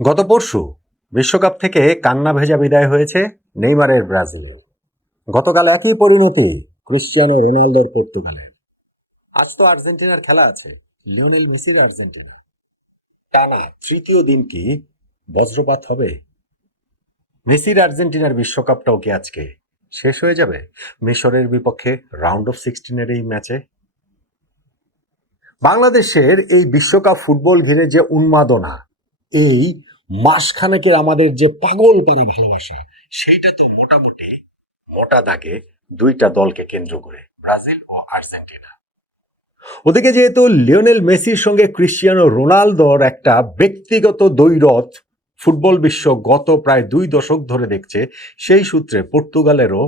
গত পরশু বিশ্বকাপ থেকে কান্না ভেজা বিদায় হয়েছে নেইমারের ব্রাজিল। গতকাল একই পরিণতি ক্রিশ্চিয়ানো রোনালদোর পর্তুগালে। আজ তো আর্জেন্টিনার খেলা আছে, লিওনেল মেসির আর্জেন্টিনা। টানা তৃতীয় দিন কি বজ্রপাত হবে? মেসির আর্জেন্টিনার বিশ্বকাপটাও কি আজকে শেষ হয়ে যাবে মিশরের বিপক্ষে রাউন্ড অফ 16-এর এই ম্যাচে? বাংলাদেশের এই বিশ্বকাপ ফুটবল ঘিরে যে উন্মাদনা, এই মাসখানেকের আমাদের যে পাগল করা ভালোবাসা, সেইটা তো মোটামুটি মোটা দাগে দুইটা দলকে কেন্দ্র করে, ব্রাজিল ও আর্জেন্টিনা। ওদিকে যেহেতু লিওনেল মেসির সঙ্গে ক্রিশ্চিয়ানো রোনালদোর একটা ব্যক্তিগত দ্বৈরথ ফুটবল বিশ্ব গত প্রায় 2 দশক ধরে দেখছে, সেই সূত্রে পর্তুগালেরও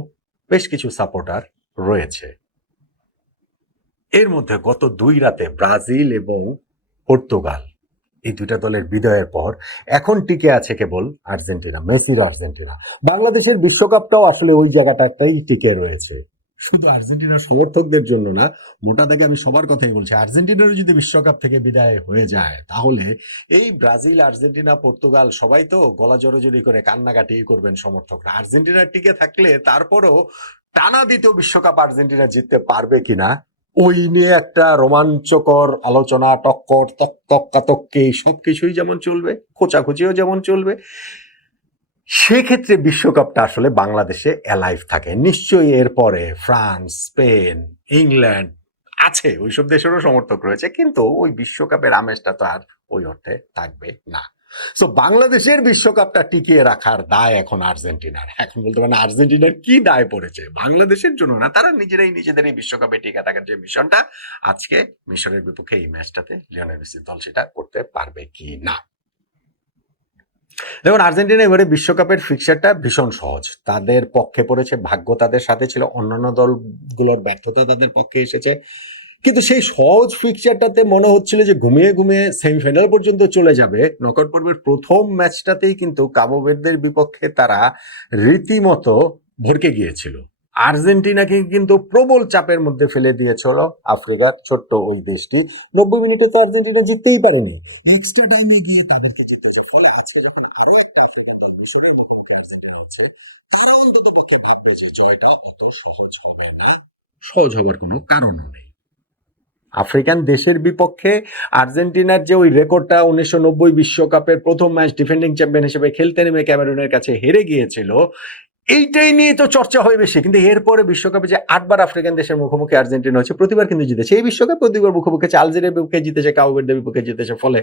বেশ কিছু সাপোর্টার রয়েছে। এর মধ্যে গত 2 রাতে ব্রাজিল এবং পর্তুগাল এই দুইটা দলের বিদায়ের পর এখন টিকে আছে কেবল আর্জেন্টিনা, মেসির আর্জেন্টিনা। বাংলাদেশের বিশ্বকাপটাও আসলে ওই জায়গাটাতেই টিকে রয়েছে, শুধু আর্জেন্টিনার সমর্থকদের জন্য না, মোটা দাগে আমি সবার কথাই বলছি। আর্জেন্টিনারও যদি বিশ্বকাপ থেকে বিদায় হয়ে যায়, তাহলে এই ব্রাজিল, আর্জেন্টিনা, পর্তুগাল সবাই তো গলা জড়োজড়ি করে কান্নাকাটি করবেন সমর্থকরা। আর্জেন্টিনার টিকে থাকলে তারপরও টানা দ্বিতীয় বিশ্বকাপ আর্জেন্টিনা জিততে পারবে কিনা, ওই নিয়ে একটা রোমাঞ্চকর আলোচনা, টক্কর, তক্কাতক্কি সবকিছুই যেমন চলবে, খোঁচাখুচিও যেমন চলবে। সেক্ষেত্রে বিশ্বকাপটা আসলে বাংলাদেশে অ্যালাইভ থাকে। নিশ্চয়ই এরপরে ফ্রান্স, স্পেন, ইংল্যান্ড আছে, ওইসব দেশেরও সমর্থক রয়েছে, কিন্তু ওই বিশ্বকাপের আমেজটা তো আর ওই অর্থে থাকবে না। সো বাংলাদেশের বিশ্বকাপটা টিকিয়ে রাখার দায় এখন আর্জেন্টিনার। এখন বলতে পারেন আর্জেন্টিনার কি দায় পড়েছে, বাংলাদেশের জন্য না, তারা নিজেরাই নিজেদের এই বিশ্বকাপে টিকে থাকার যে মিশনটা, আজকে মিশরের বিপক্ষে এই ম্যাচটাতে লিওনেল মেসির দল সেটা করতে পারবে কি না। দেখুন, আর্জেন্টিনা এবারে বিশ্বকাপের ফিক্সারটা ভীষণ সহজ, তাদের পক্ষে পড়েছে, ভাগ্য তাদের সাথে ছিল, অন্যান্য দলগুলোর ব্যর্থতা তাদের পক্ষে এসেছে। কিন্তু সেই সহজ ফিক্সারটাতে মনে হচ্ছিল যে ঘুমিয়ে ঘুমিয়ে সেমিফাইনাল পর্যন্ত চলে যাবে। নকআউট পর্বের প্রথম ম্যাচটাতেই কিন্তু কাবো ভের্দের বিপক্ষে তারা রীতিমতো ভড়কে গিয়েছিল। আর্জেন্টিনাকে কিন্তু প্রবল চাপের মধ্যে ফেলে দিয়েছিল আফ্রিকার ছোট্ট ওই দেশটি। 90 মিনিটে তো আর্জেন্টিনা জিততেই পারেনি, এক্সট্রা টাইমে গিয়ে তাদেরকে জিতেছে। ফলে আজকে যখন আরো একটা আফ্রিকান দল মিশরের মুখোমুখি আর্জেন্টিনা হচ্ছে, তারা অন্তত পক্ষে ভাববে যে জয়টা অত সহজ হবে না। সহজ হবার কোনো কারণও নেই। আফ্রিকান দেশের বিপক্ষে আর্জেন্টিনার যে ওই রেকর্ডটা, 1990 বিশ্বকাপের প্রথম ম্যাচ ডিফেন্ডিং চ্যাম্পিয়ন হিসেবে খেলতে নেমে ক্যামেরুনের কাছে হেরে গিয়েছিল, এইটাই নিয়ে তো চর্চা হয় বেশি। কিন্তু এরপরে বিশ্বকাপে যে 8বার আফ্রিকান দেশের মুখোমুখি আর্জেন্টিনা হচ্ছে, প্রতিবার কিন্তু জিতেছে। এই বিশ্বকাপে প্রতিবার মুখোমুখি আছে, আলজেরিয়ার বিপক্ষে জিতেছে, কাবো ভের্দের বিপক্ষে জিতেছে। ফলে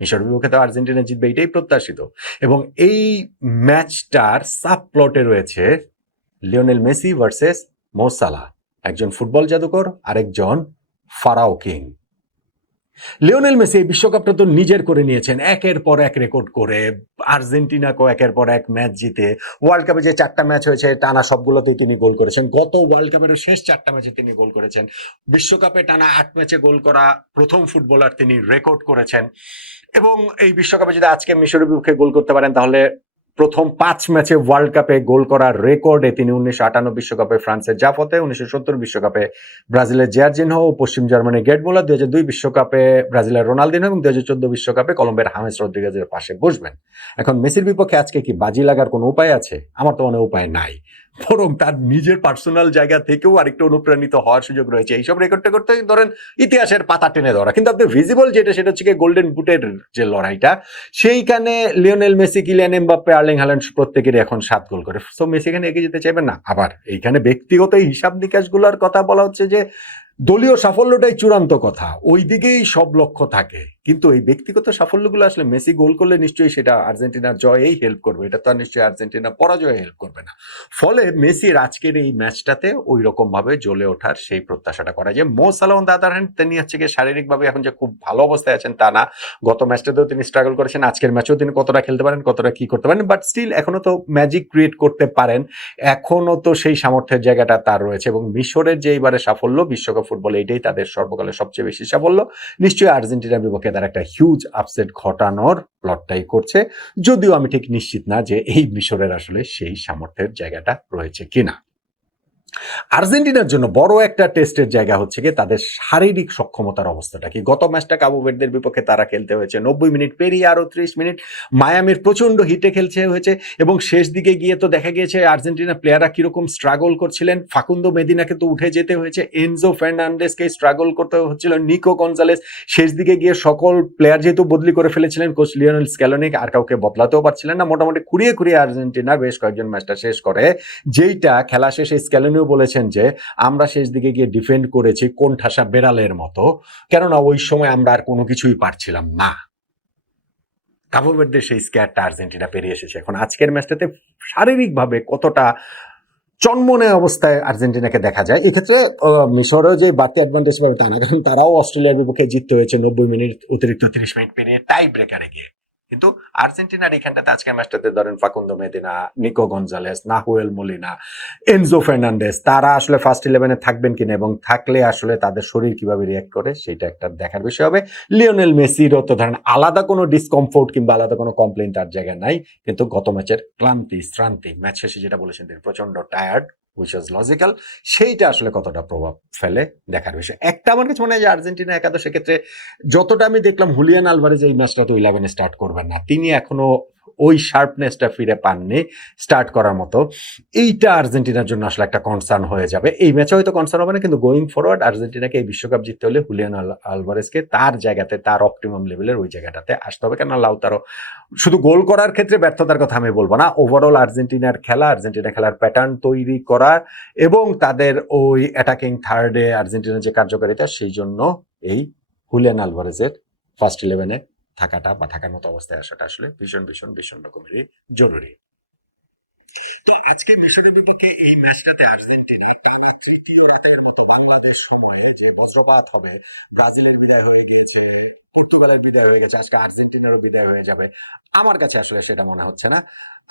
মিশর বিপক্ষে তো আর্জেন্টিনা জিতবে, এটাই প্রত্যাশিত। এবং এই ম্যাচটার সাব প্লটে রয়েছে লিওনেল মেসি ভার্সেস মো সালাহ, একজন ফুটবল জাদুকর, আরেকজন ফারাও কিং। লিওনেল মেসি এই বিশ্বকাপটা তো নিজের করে নিয়েছেন, একের পর এক রেকর্ড করে, আর্জেন্টিনাকেও একের পর এক ম্যাচ জিতে। ওয়ার্ল্ড কাপে যে 4টা ম্যাচ হয়েছে টানা সবগুলোতেই তিনি গোল করেছেন, গত ওয়ার্ল্ড কাপের শেষ 4টা ম্যাচে তিনি গোল করেছেন। বিশ্বকাপে টানা 8 ম্যাচে গোল করা প্রথম ফুটবলার তিনি রেকর্ড করেছেন। এবং এই বিশ্বকাপে যদি আজকে মিশরের বিপক্ষে গোল করতে পারেন, তাহলে প্রথম 5 ম্যাচে ওয়ার্ল্ড কাপে গোল করার রেকর্ডে তিনি 1958 বিশ্বকাপে ফ্রান্সের জাফতে, 1970 বিশ্বকাপে ব্রাজিলের জার্জিনহো ও পশ্চিম জার্মানির গেট মুলার, 2002 বিশ্বকাপে ব্রাজিলের রোনালদিনহো এবং 2014 বিশ্বকাপে কলম্বিয়ার হামেস রদ্রিগেজের পাশে বসবেন। এখন মেসির বিপক্ষে আজকে কি বাজি লাগার কোনো উপায় আছে? আমার তো মনে উপায় নাই, বরং তার নিজের পার্সোনাল জায়গা থেকেও আরেকটু অনুপ্রাণিত হওয়ার সুযোগ রয়েছে। এইসব রেকর্ডটা করতে ধরেন ইতিহাসের পাতা টেনে ধরা, কিন্তু আপনি ভিজিবল যেটা, সেটা হচ্ছে গোল্ডেন বুটের যে লড়াইটা, সেইখানে Lionel Messi, Kylian Mbappe, Erling Haaland প্রত্যেকেরই এখন 7 গোল করে। সো মেসি এখানে এগিয়ে যেতে চাইবেন না। আবার এইখানে ব্যক্তিগত হিসাব নিকাশগুলোর কথা বলা হচ্ছে যে দলীয় সাফল্যটাই চূড়ান্ত কথা, ওই দিকেই সব লক্ষ্য থাকে। কিন্তু এই ব্যক্তিগত সাফল্যগুলো আসলে মেসি গোল করলে নিশ্চয়ই সেটা আর্জেন্টিনার জয়েই হেল্প করবে, এটা তো আর নিশ্চয়ই আর্জেন্টিনার পরাজয়ে হেল্প করবে না। ফলে মেসির আজকের এই ম্যাচটাতে ওই রকম ভাবে জ্বলে ওঠার সেই প্রত্যাশাটা করা যায়। মো সালাহ অন দ্য আদার হ্যান্ড, তিনি হচ্ছে গিয়ে শারীরিকভাবে এখন যে খুব ভালো অবস্থায় আছেন তা না। গত ম্যাচটাতেও তিনি স্ট্রাগল করেছেন, আজকের ম্যাচেও তিনি কতটা খেলতে পারেন, কতটা কি করতে পারেন, বাট স্টিল এখনো তো ম্যাজিক ক্রিয়েট করতে পারেন, এখনো তো সেই সামর্থ্যের জায়গাটা তার রয়েছে। এবং মিশরের যে এইবারে সাফল্য বিশ্বকাপ ফুটবলে, এইটাই তাদের সর্বকালের সবচেয়ে বেশি সাফল্য। নিশ্চয়ই আর্জেন্টিনার বিপক্ষে তার একটা হিউজ আপসেট ঘটানোর প্লটটাই করছে, যদিও আমি ঠিক নিশ্চিত না যে এই মিশরের আসলে সেই সামর্থ্যের জায়গাটা রয়েছে কিনা। আর্জেন্টিনার জন্য বড় একটা টেস্টের জায়গা হচ্ছে গিয়ে তাদের শারীরিক সক্ষমতার অবস্থাটা কি। গত ম্যাচটা কাবো ভের্দের বিপক্ষে তারা খেলতে হয়েছে 90 মিনিট পেরিয়ে আরো 30 মিনিট মায়ামির প্রচন্ড হিটে খেলতে হয়েছে, এবং শেষ দিকে গিয়ে তো দেখা গিয়েছে আর্জেন্টিনা প্লেয়াররা কিরকম স্ট্রাগল করছিলেন। ফাকুন্দো মেদিনাকে তো উঠে যেতে হয়েছে, এনজো ফার্নান্ডেসকে স্ট্রাগল করতে হচ্ছিল, নিকো গনজালেস শেষ দিকে গিয়ে সকল প্লেয়ার যেহেতু বদলি করে ফেলেছিলেন কোচ লিওনেল স্ক্যালোনি, আর কাউকে বদলাতেও পারছিলেন না। মোটামুটি খুঁড়িয়ে খুঁড়িয়ে আর্জেন্টিনার বেশ কয়েকজন ম্যাচটা শেষ করে, যেইটা খেলা শেষে স্ক্যালোনিও বলেছেন যে আমরা শেষ দিকে গিয়ে ডিফেন্ড করেছি কোণঠাসা বেড়ালের মতো, কেননা ওই সময় আমরা আর কোনো কিছুই পারছিলাম না। কাবো ভের্দের সেই স্ক্যারটা আর্জেন্টিনা পেরিয়ে এসেছে। এখন আজকের ম্যাচটাতে শারীরিকভাবে কতটা চনমনে অবস্থায় আর্জেন্টিনাকে দেখা যায়, এক্ষেত্রে মিশরও যে বাড়তি অ্যাডভান্টেজ পাবে তা না, কারণ তারাও অস্ট্রেলিয়ার বিপক্ষে জিততে হয়েছে 90 মিনিট অতিরিক্ত 30 মিনিট পেরিয়ে টাই ব্রেকারে গিয়ে। কিন্তু আর্জেন্টিনার এখানটাতে আজকের ম্যাচটাতে ধরেন Facundo Medina, Nico Gonzalez, Nahuel Molina, Enzo Fernandes, তারা আসলে ফার্স্ট 11-এ থাকবেন কিনা এবং থাকলে আসলে তাদের শরীর কিভাবে রিয়াক্ট করে সেটা একটা দেখার বিষয় হবে। লিওনেল মেসিরও তো ধরেন আলাদা কোনো ডিসকমফোর্ট কিংবা আলাদা কোনো কমপ্লেন তার জায়গায় নাই, কিন্তু গত ম্যাচের ক্লান্তি শ্রান্তি, ম্যাচ শেষে যেটা বলেছেন তিনি প্রচন্ড টায়ার্ড, হুইচ ওয়াজ লজিক্যাল, সেইটা আসলে কতটা প্রভাব ফেলে দেখার বিষয়। একটা আমার কাছে মনে হয় যে আর্জেন্টিনা একাদশের ক্ষেত্রে যতটা আমি দেখলাম হুলিয়ান আলভারেজ এই ম্যাচটা তো 11-এ স্টার্ট করবেন না, তিনি এখনো ওই শার্পনেসটা ফিরে পাননি স্টার্ট করার মতো। এইটা আর্জেন্টিনার জন্য আসলে একটা কনসার্ন হয়ে যাবে। এই ম্যাচে হয়তো কনসার্ন হবে না, কিন্তু গোয়িং ফরওয়ার্ড আর্জেন্টিনাকে এই বিশ্বকাপ জিততে হলে হুলিয়ান আলভারেজকে তার জায়গাতে, তার অপটিমাম লেভেলের ওই জায়গাটাতে আসতে হবে। কেন লাউতারো শুধু গোল করার ক্ষেত্রে ব্যর্থতার কথা আমি বলবো না, ওভারঅল আর্জেন্টিনার খেলা, আর্জেন্টিনা খেলার প্যাটার্ন তৈরি করা এবং তাদের ওই অ্যাটাকিং থার্ডে আর্জেন্টিনার যে কার্যকারিতা, সেই জন্য এই হুলিয়ান আলভারেজের ফার্স্ট 11-এ থাকাটা বা থাকার মতো অবস্থায় আসাটা আসলে ভীষণ ভীষণ ভীষণ রকমেরই জরুরি। তো আজকে মিশরের বিপক্ষে এই ম্যাচটাতে আর্জেন্টিনা বাংলাদেশ সময়ে যে বজ্রপাত হবে, ব্রাজিলের বিদায় হয়ে গিয়েছে, পর্তুগালের বিদায় হয়ে গেছে, আজকে আর্জেন্টিনারও বিদায় হয়ে যাবে, আমার কাছে আসলে সেটা মনে হচ্ছে না।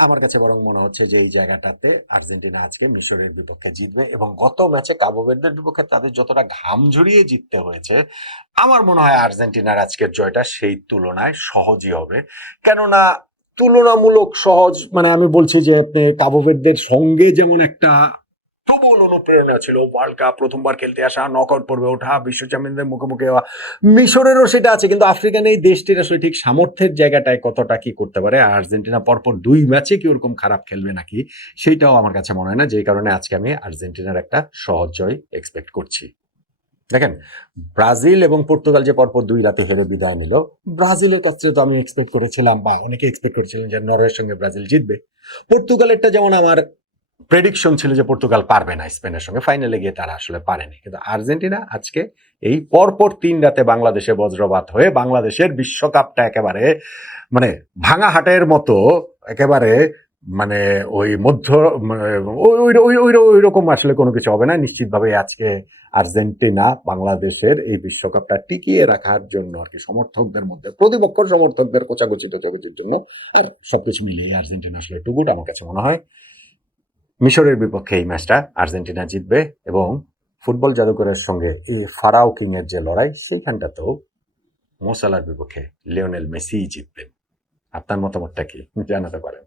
আমার কাছে বরং মনে হচ্ছে যে এই জায়গাটাতে আর্জেন্টিনা আজকে মিশরের বিপক্ষে জিতবে, এবং গত ম্যাচে কাবো ভের্দের বিপক্ষে তাদের যতটা ঘাম ঝরিয়ে জিততে হয়েছে, আমার মনে হয় আর্জেন্টিনার আজকের জয়টা সেই তুলনায় সহজই হবে। কেননা তুলনামূলক সহজ, মানে আমি বলছি যে আপনি কাবো ভের্দের সঙ্গে যেমন একটা প্রবল অনুপ্রেরণা ছিল, ওয়ার্ল্ড কাপ প্রথমবার খেলতে আসা, নকআউট পর্বে ওঠা, বিশ্ব চ্যাম্পিয়নদের মুখোমুখি হওয়া, মিশরেরও সেটা আছে, কিন্তু আফ্রিকান এই দেশটির আসলে ঠিক সামর্থ্যের জায়গাটায় কতটা কি করতে পারে, আর্জেন্টিনা পরপর 2 ম্যাচে কি ওরকম খারাপ খেলবে নাকি, সেইটাও আমার কাছে মনে হয় না, যেই কারণে আজকে আমি আর্জেন্টিনার একটা সহজ জয় এক্সপেক্ট করছি। দেখেন, ব্রাজিল এবং পর্তুগাল যে পরপর 2 রাতে হেরে বিদায় নিল, ব্রাজিলের কাছে তো আমি এক্সপেক্ট করেছিলাম বা অনেকে এক্সপেক্ট করেছিলেন যে নরওয়ের সঙ্গে ব্রাজিল জিতবে। পর্তুগালেরটা যেমন আমার প্রেডিকশন ছিল যে পর্তুগাল পারবে না স্পেনের সঙ্গে, ফাইনালে গিয়ে তারা আসলে পারেনি, কিন্তু আর্জেন্টিনা আজকে এই পরপর 3 রাতে বাংলাদেশে বজ্রপাত হয়ে বাংলাদেশের বিশ্বকাপটা একেবারে মানে ভাঙা হাটের মতো একেবারে মানে ওই মধ্য মানে ওই রকম আসলে কোনো কিছু হবে না নিশ্চিতভাবে। আজকে আর্জেন্টিনা বাংলাদেশের এই বিশ্বকাপটা টিকিয়ে রাখার জন্য আর কি সমর্থকদের মধ্যে, প্রতিপক্ষ সমর্থকদের কোচাগোচিত জগতের জন্য আর সবকিছু মিলিয়ে আর্জেন্টিনা আসলে টু গুড। আমার কাছে মনে হয় মিশরের বিপক্ষে এই ম্যাচটা আর্জেন্টিনা জিতবে, এবং ফুটবল জাদুকরের সঙ্গে এই ফারাও কিং এর যে লড়াই, সেইখানটাতেও মোসালার বিপক্ষে লিওনেল মেসি জিতবেন। আপনার মতামতটা কি জানাতে পারেন?